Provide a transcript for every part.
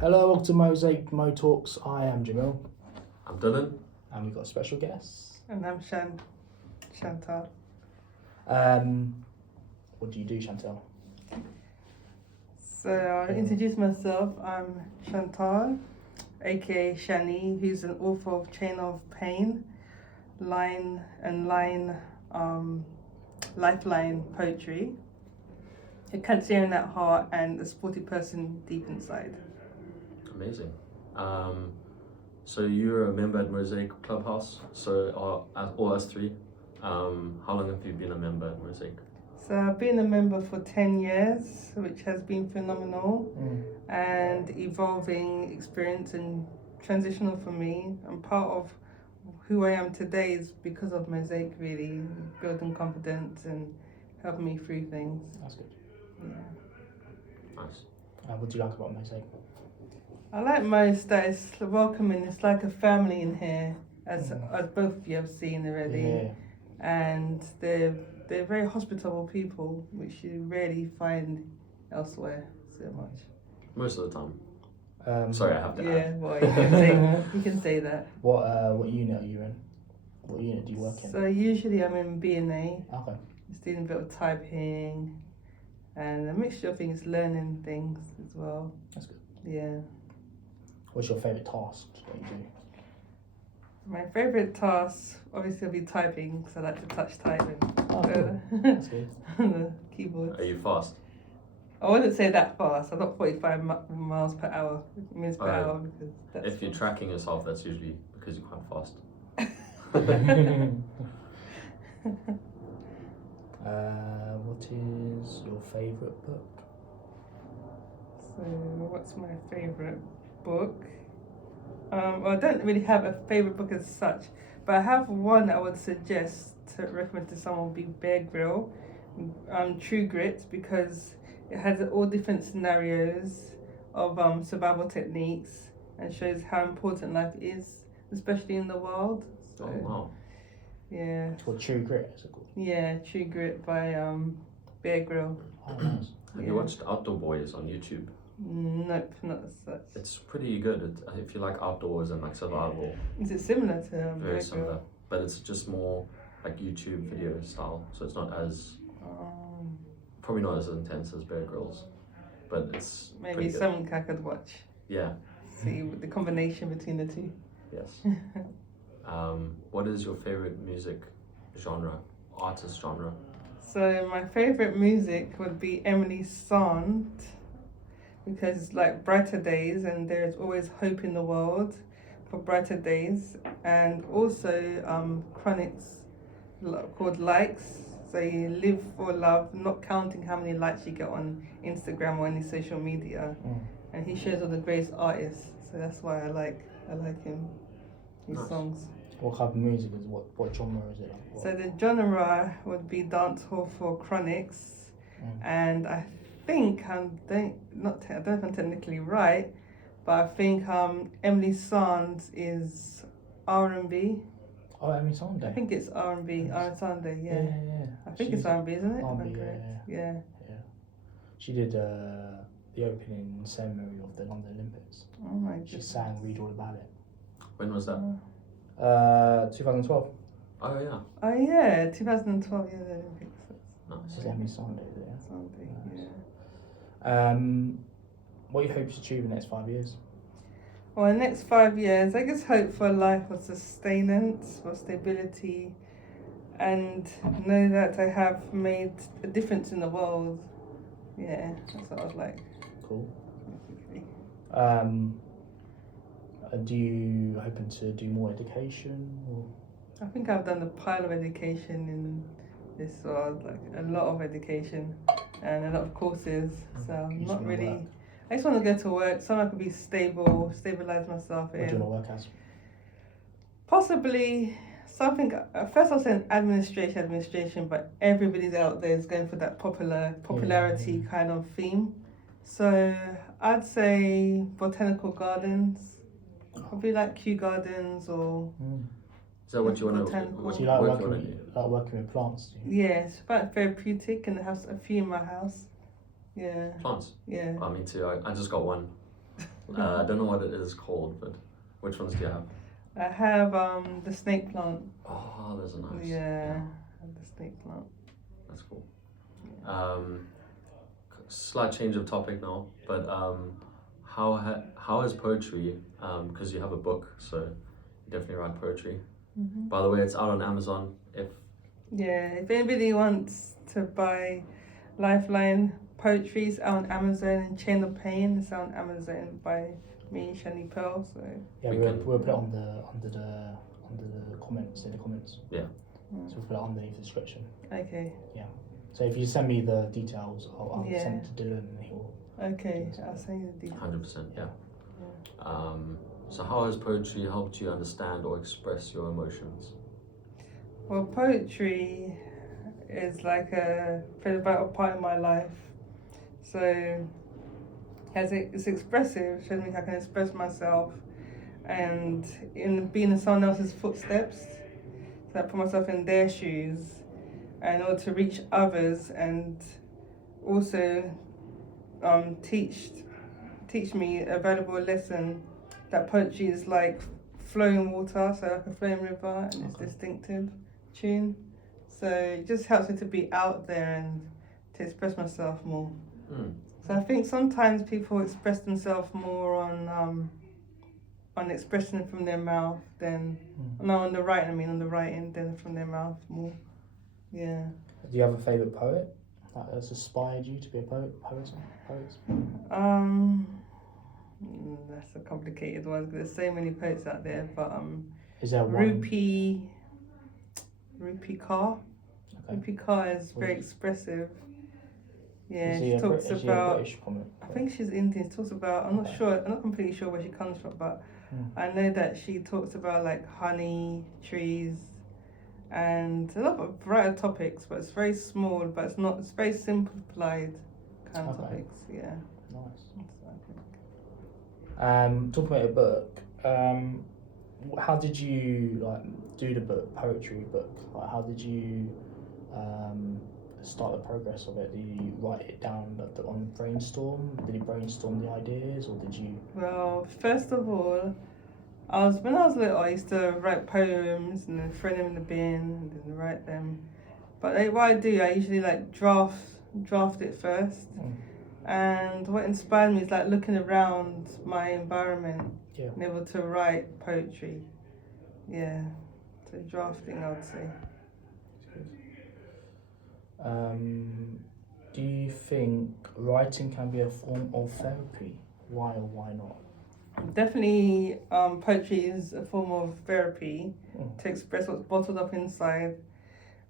Hello, welcome to Mosaic Mo Talks. I am Jamil, I'm Dylan. and we've got a special guest. And I'm Chantal. What do you do, Chantal? So I'll introduce myself. I'm Chantal, aka Shani, who's an author of Chain of Pain, Line and Line, Lifeline Poetry, a Cancerian at heart, and a sporty person deep inside. Amazing. So you're a member at Mosaic Clubhouse. So all us three. How long have you been a member at Mosaic? So I've been a member for 10 years, which has been phenomenal and evolving experience and transitional for me. And part of who I am today is because of Mosaic, really, building confidence and helping me through things. That's good. Yeah. Nice. What do you like about Mosaic? I like most that it's welcoming. It's like a family in here, as both of you have seen already. Yeah. And they're very hospitable people, which you rarely find elsewhere so much. Most of the time. Um, Sorry, I have to Yeah, add. well, you can say that. What unit are you in? What unit do you work in? So usually I'm in B&A, Okay. just doing a bit of typing and a mixture of things, learning things as well. That's good. Yeah. What's your favourite task that you do? My favourite task obviously will be typing because I like to touch typing. Oh, cool. That's good. On the keyboard. Are you fast? I wouldn't say that fast. I'm not 45 miles per hour, minutes per Alright. hour. Because that's If you're tracking yourself, that's usually because you're quite fast. What is your favourite book? So, what's my favourite book? Well, I don't really have a favourite book as such, but I have one I would suggest to recommend to someone would be Bear Grylls, True Grit, because it has all different scenarios of survival techniques and shows how important life is, especially in the world. So, Oh wow. yeah, It's called True Grit, is it called? yeah, True Grit by Bear Grylls. Oh, nice. Have you watched Outdoor Boys on YouTube? Nope, not as such. It's pretty good. If you like outdoors and like survival, Is it similar to Bear very Grylls? similar. But it's just more like YouTube video style. So it's not as, probably not as intense as Bear Grylls. But it's Maybe pretty good. something I could watch. Yeah. See the combination between the two. Yes. What is your favorite music genre, artist genre? So my favorite music would be Emily Sand, because it's like brighter days and there's always hope in the world for brighter days, and also Chronix's called Likes. So you live for love, not counting how many likes you get on Instagram or any social media. And he shares all the greatest artists, so that's why I like him, his Nice. songs. What type of music is what genre is it? Like? So the genre would be dancehall for Chronix, and I think I don't know if I'm technically right, but I think Emily Sand's is R&B. Oh, Emily Sunday. I think it's R&B, Yes. Sunday, Yeah. yeah. I think She's it's R&B, isn't it? Am I R&B, correct? yeah. Yeah. She did the opening ceremony of the London Olympics. Oh my She goodness. sang Read All About It. When was that? 2012. Oh yeah. Oh yeah, 2012, yeah, the Olympics. This is Nice. Emily Sunday, is it? Yeah? Sunday, yeah. What are you hoping to achieve in the next 5 years? Well, the next 5 years, I just hope for a life of sustenance, for stability, and know that I have made a difference in the world. Yeah, that's what I'd like. Cool. Basically. Do you hoping to do more education? Or? I think I've done a pile of education in this world, like a lot of education and a lot of courses. So You I'm just not wanna really. work? I just want to go to work. Somewhere I could be stable, stabilize myself What do you in. want to work as? Possibly something. At first, I was saying administration, but everybody's out there is going for that popularity kind of theme. So I'd say botanical gardens, probably like Kew Gardens or Is that what you want to? Botanical. What Do you like work you working want to with, do? like working with plants? Do you? yeah, it's quite therapeutic, and I have a few in my house. Yeah, Plants. yeah. Me too. I just got one. I don't know what it is called, but which ones do you have? I have the snake plant. Oh, those are nice. Yeah, I have the snake plant. That's cool. Slight change of topic now, but how is poetry? Because you have a book, so you definitely write poetry. Mm-hmm. By the way, it's out on Amazon. If anybody wants to buy Lifeline poetry, it's out on Amazon, and Chain of Pain is out on Amazon by me, Shani Pearl. So Yeah, We we'll can- we'll put it on under the comments in the comments. Yeah. So we'll put it underneath the description. okay, So if you send me the details, I'll Yeah. send it to Dylan and he'll. okay, I'll send you the details. 100%, yeah. Yeah. So how has poetry helped you understand or express your emotions? Well, poetry is like a very vital part of my life. So, as it's expressive, shows me how I can express myself, and in being in someone else's footsteps, so I put myself in their shoes, in order to reach others, and also teach me a valuable lesson that poetry is like flowing water, so like a flowing river, and it's Okay. distinctive tune. So it just helps me to be out there and to express myself more. Mm. So I think sometimes people express themselves more on expressing from their mouth than no on the writing. I mean on the writing than from their mouth more. Yeah. Do you have a favourite poet that has inspired you to be a poet? That's a complicated one because there's so many poets out there. But Is there one? Rupi Kaur. Okay. Rupi Kaur is very expressive. Yeah, Is he she a talks Is he a about. British poet? I think she's Indian. She talks about. I'm not Okay. sure. I'm not completely sure where she comes from, but I know that she talks about like honey, trees, and a lot of variety of topics. But it's very small. But it's not. It's very simplified kind of Okay. topics. Yeah. Nice. That's what I think. Talking about your book, how did you like do the book, poetry book? Like, how did you start the progress of it? Did you write it down on brainstorm? Did you brainstorm the ideas, or did you? Well, first of all, when I was little, I used to write poems and then throw them in the bin and then write them. But what I do, I usually like draft it first. And what inspired me is like looking around my environment Yeah. and able to write poetry. Yeah, so drafting, I would say. Do you think writing can be a form of therapy? Why or why not? Definitely, poetry is a form of therapy to express what's bottled up inside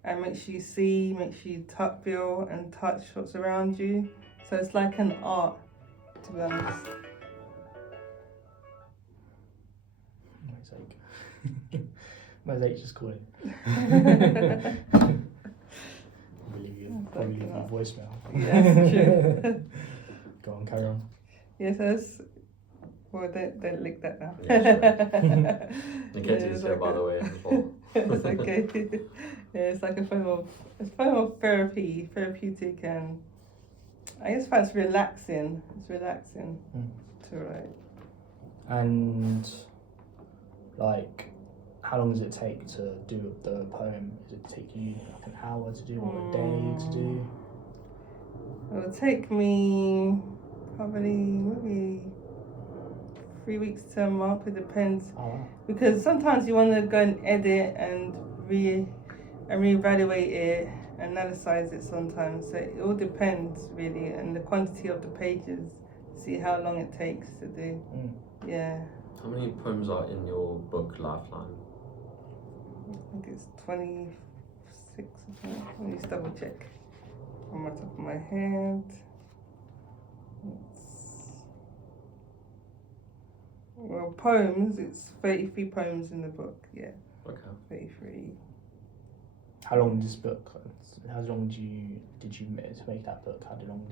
and makes you see, makes you feel and touch what's around you. So it's like an art, to be honest. Mosaic just calling. Probably leave you voicemail. Yeah, that's true. Go on, carry on. Yes, that's. Well, don't lick that now. Yeah, Yeah, Niketi's here, by the way, as well. It's okay. Yeah, it's like a form of therapeutic, and I just find it's relaxing. It's relaxing to write. And like, how long does it take to do the poem? Does it take you like an hour to do or a day to do? It would take me probably maybe 3 weeks to a month. It depends. Oh, wow. Because sometimes you want to go and edit and reevaluate it, analyze it sometimes. So it all depends really, and the quantity of the pages. See how long it takes to do. Yeah, How many poems are in your book, Lifeline? I think it's 26 or something. Let me just double check on my top of my head. Well, poems, it's 33 poems in the book. Yeah, Okay. 33. How long did this book? How long did you make that book? How long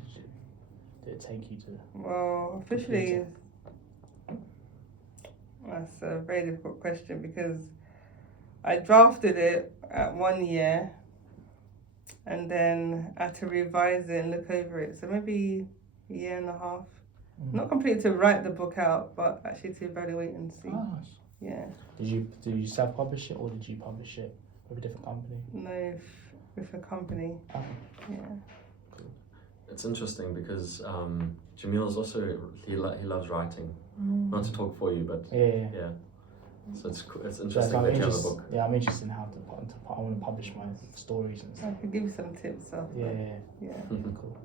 did it take you to? Well, officially, that's a very difficult question because I drafted it at 1 year and then I had to revise it and look over it. So maybe a year and a half Not completely to write the book out, but actually to evaluate and see. Oh, nice. Yeah. Did you self-publish it or did you publish it with a different company? No, with a company. Okay. Yeah. It's interesting because Jamil's also he loves writing. Not to talk for you, but Yeah. So it's So interesting that you have a book. Yeah, I'm interested in how to I want to publish my stories and I stuff. could give you some tips after. Yeah. Yeah. Cool.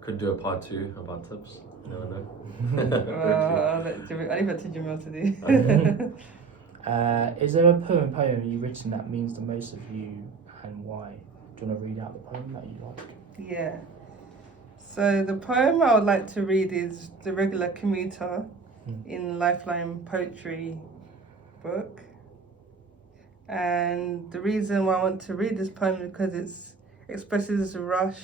Could do a part 2 about tips. You never know. Well, I leave that to Jamil to do. Is there a poem you've written that means the most of you and why? Do you want to read out the poem that you like? Yeah. So the poem I would like to read is The Regular Commuter in Lifeline Poetry book. And the reason why I want to read this poem is because it expresses a rush,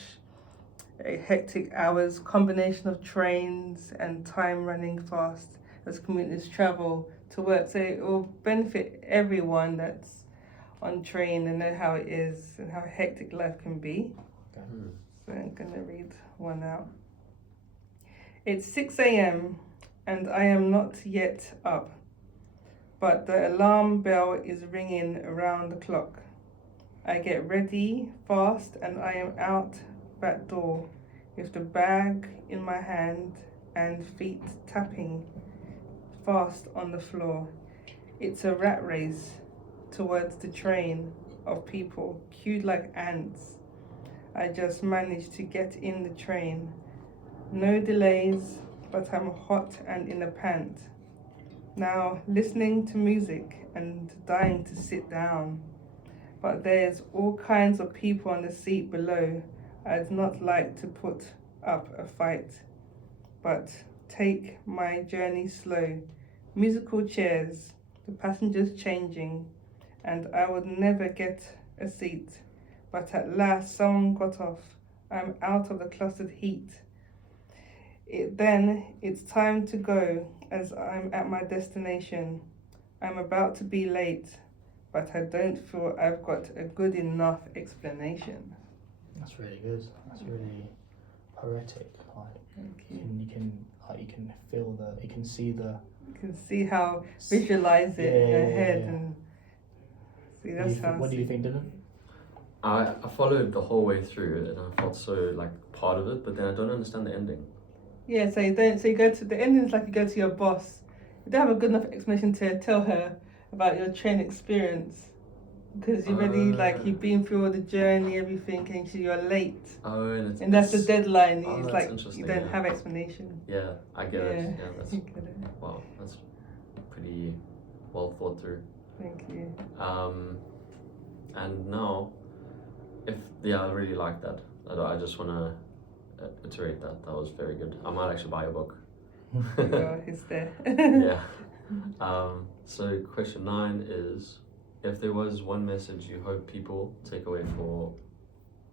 a hectic hours, combination of trains and time running fast as commuters travel to work. So it will benefit everyone that's on train and know how it is and how hectic life can be. Okay. So I'm going to read one out. It's 6 a.m. and I am not yet up, but the alarm bell is ringing around the clock. I get ready fast and I am out back door with the bag in my hand and feet tapping fast on the floor. It's a rat race towards the train of people queued like ants. I just managed to get in the train. No delays, but I'm hot and in a pant. Now listening to music and dying to sit down. But there's all kinds of people on the seat below. I'd not like to put up a fight, but take my journey slow. Musical chairs, the passengers changing, and I would never get a seat. But at last someone got off. I'm out of the clustered heat. Then it's time to go as I'm at my destination. I'm about to be late, but I don't feel I've got a good enough explanation. That's really good. That's really poetic. Like Thank you can feel you can see the. You can see how visualize it in your head Yeah. and see that's how. What do you think, Dylan? I followed the whole way through and I felt so like part of it, but then I don't understand the ending. Yeah, so you go to the ending is like you go to your boss. You don't have a good enough explanation to tell her about your train experience because you already you've been through all the journey, everything, and so you're late. Oh, And that's the deadline. Oh, It's that's like interesting, you don't yeah. have explanation. Yeah, I get it. Yeah, that's You get it. wow. That's pretty well thought through. Thank you. And now, I really like that. I just want to iterate that. That was very good. I might actually buy a book. It's there. Yeah. So question 9 is, if there was one message you hope people take away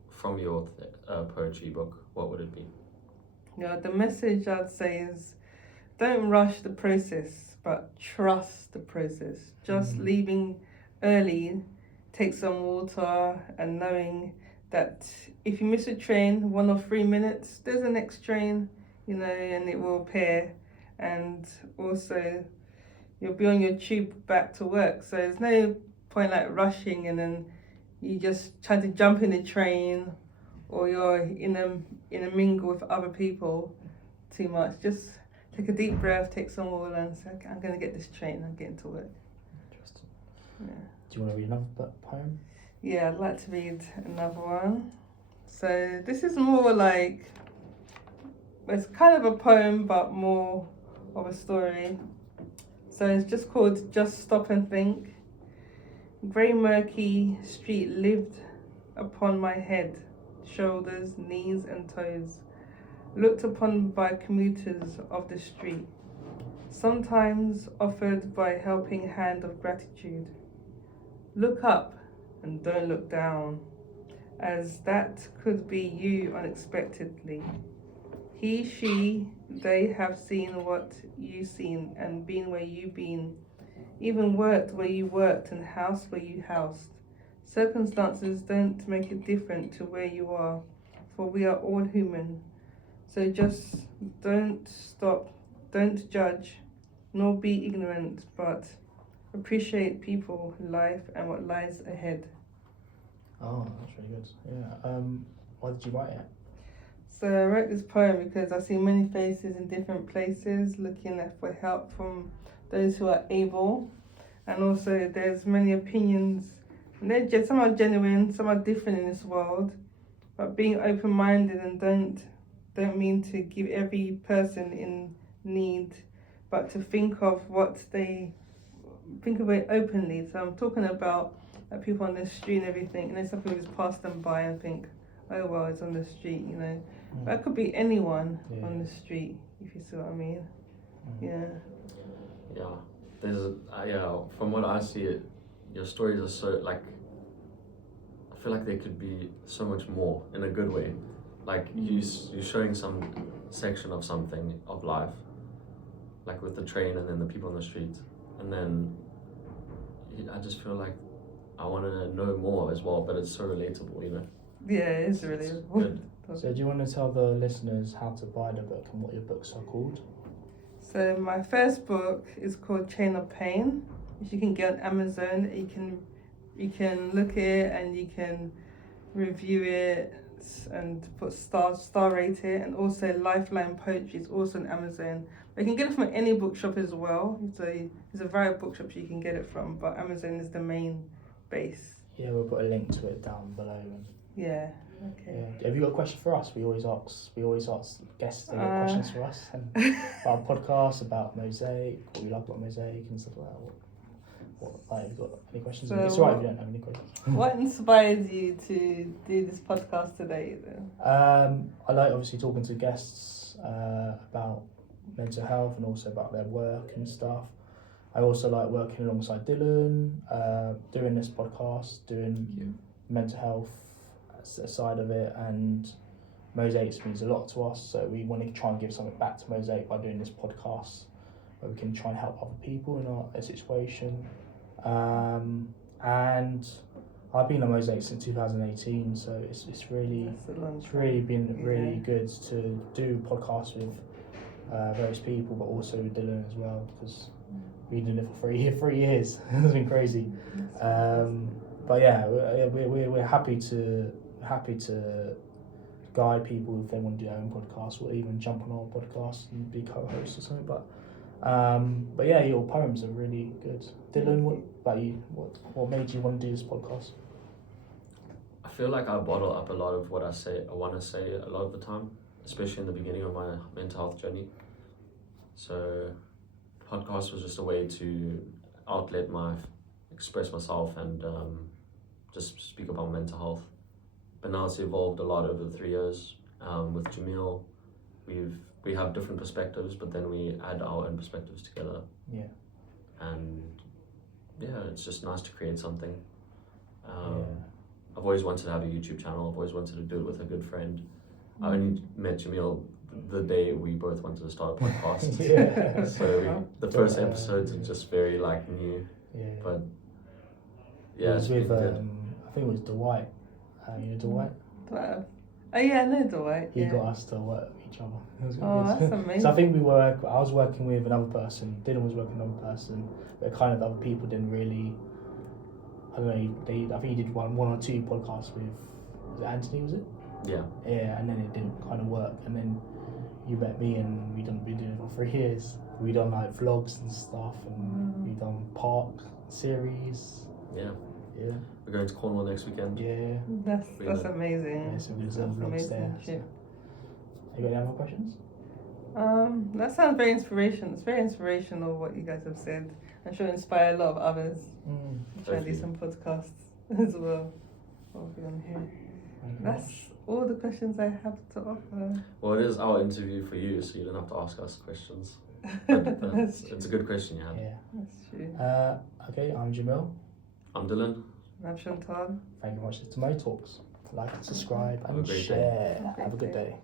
from your poetry book, what would it be? Yeah, the message I'd say is don't rush the process, but trust the process. Just leaving early, take some water, and knowing that if you miss a train 1 or 3 minutes, there's a next train, and it will appear. And also, you'll be on your tube back to work. So there's no point like rushing and then you just try to jump in the train or you're in a mingle with other people too much. Just take a deep breath, take some water and say, okay, I'm going to get this train, I'm getting to work. Interesting. Yeah. Do you want to read another poem? Yeah, I'd like to read another one. So this is more like, it's kind of a poem but more of a story. So it's just called Just Stop and Think. Grey murky street lived upon my head, shoulders, knees and toes, looked upon by commuters of the street, sometimes offered by helping hand of gratitude. Look up and don't look down, as that could be you unexpectedly. He, she, they have seen what you seen and been where you been, even worked where you worked and housed where you housed. Circumstances don't make it different to where you are, for we are all human. So just don't stop, don't judge, nor be ignorant, but appreciate people, life, and what lies ahead. Oh, that's really good. Yeah. Why did you write it? So I wrote this poem because I see many faces in different places looking for help from those who are able. And also there's many opinions. And some are genuine, some are different in this world. But being open-minded and don't mean to give every person in need, but to think of it openly. So I'm talking about people on the street and everything, and then some people just pass them by and think, oh well, it's on the street, you know. That could be anyone on the street, if you see what I mean. Yeah. Yeah, there's from what I see, your stories are so like. I feel like there could be so much more in a good way. Like you're showing some section of something of life, like with the train and then the people on the street, and then I just feel like I want to know more as well. But it's so relatable, you know. Yeah, it is really good. So do you want to tell the listeners how to buy the book and what your books are called? So my first book is called Chain of Pain, which you can get on Amazon. You can look at it and you can review it and put star rate it. And also Lifeline Poetry is also on Amazon. But you can get it from any bookshop as well. So there's a variety of bookshops you can get it from, but Amazon is the main base. Yeah, we'll put a link to it down below. Yeah. Okay. Yeah. Have you got a question for us? We always ask guests to get questions for us and about podcasts, about Mosaic, what we like about Mosaic and stuff like that. Have you got any questions? So it's alright if you don't have any questions. What inspires you to do this podcast today then? I like obviously talking to guests about mental health and also about their work and stuff. I also like working alongside Dylan, doing this podcast, doing mental health side of it, and Mosaic means a lot to us, so we want to try and give something back to Mosaic by doing this podcast where we can try and help other people in our situation. And I've been on Mosaic since 2018, so it's really been really good to do podcasts with various people, but also with Dylan as well, because we've been doing it for 3 years. It's been crazy. But yeah, we're happy to guide people if they want to do their own podcast, or even jump on our podcast and be co-host or something. But yeah, your poems are really good. Dylan, what about you? What made you want to do this podcast? I feel like I bottle up a lot of what I want to say a lot of the time, especially in the beginning of my mental health journey. So podcast was just a way to express myself and just speak about mental health. But now it's evolved a lot over the 3 years. With Jamil, we have different perspectives, but then we add our own perspectives together. Yeah. And yeah, it's just nice to create something. I've always wanted to have a YouTube channel. I've always wanted to do it with a good friend. I only met Jamil the day we both wanted to start a podcast. Yeah. So the first episodes are just very new. Yeah. But yeah, it was with good. I think it was Dwight. You know Dwight? Dwight. Oh yeah, I know Dwight. He got us to work with each other. It was Oh, good. that's amazing. So I think I was working with another person, Dylan was working with another person, but kind of the other people didn't really, I don't know, I think he did one or two podcasts with, was it Anthony, was it? Yeah. Yeah, and then it didn't kind of work, and then you met me and we've been doing it for 3 years. We've done vlogs and stuff, and we've done park series. Yeah. Yeah. We're going to Cornwall next weekend. Yeah. That's amazing. Yeah, so we're doing vlogs there. So. You got any other questions? That sounds very inspirational. It's very inspirational what you guys have said. I'm sure inspire a lot of others. Try and do some podcasts as well. What have we on here? That's all the questions I have to offer. Well, it is our interview for you, so you don't have to ask us questions. It's a good question you had. Yeah. That's true. Okay, I'm Jamil. I'm Dylan. I'm Chantal. Thank you very much to Mo Talks. Like and subscribe Have a and great day. share. Have a good day.